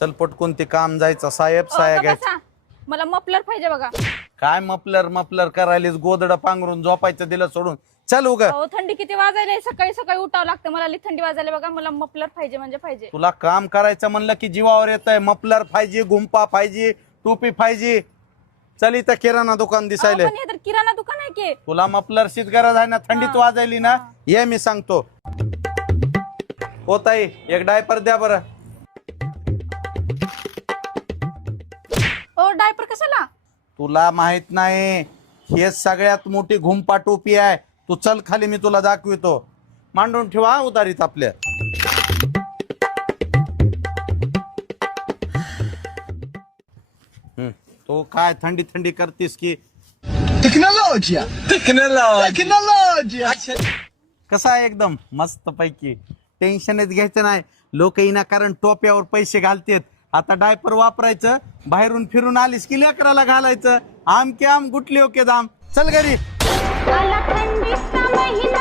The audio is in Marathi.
चल पटकून ते काम जायचं. साहेब अहो, साया घ्यायचं. मला मफलर पाहिजे बघा. काय मपलर मपलर करायलीस? गोदड पांघरून झोपायचं दिलं सोडून. चल उग. अहो थंडी किती वाजायला? सकाळी सकाळी उठावं लागतं. मला लई थंडी वाजायला बघा. मला मफलर पाहिजे म्हणजे पाहिजे. तुला काम करायचं म्हणलं की जीवावर येत आहे मपलर पाहिजे गुंपा पाहिजे टोपी पाहिजे. चल इथं किराणा दुकान अहो, दिसायले पण हे तर किराणा दुकान आहे की. तुला मफलरशीच गरज आहे ना? थंडीत हा. वाजायली ना? ये मी सांगतो. हो ताई एक डायपर द्या बरं. कशाला? तुला माहीत नाही हे सगळ्यात मोठी घुमपा टोपी आहे. तू चल खाली मी तुला दाखवितो. मांडून ठेवा उतारीत आपल्या. हम्म, तो काय थंडी थंडी करतीस की? Tecnologia! Tecnologia! कसा आहे एकदम? मस्त पैकी टेन्शनच घ्यायचं नाही. लोक येईना कारण टोप्यावर पैसे घालतेत. आता डायपर वापरायचं बाहेरून फिरून आलीस की लेकराला घालायचं. आम के आम गुटले ओके दाम. चल घरी. आला थंडीचा महिना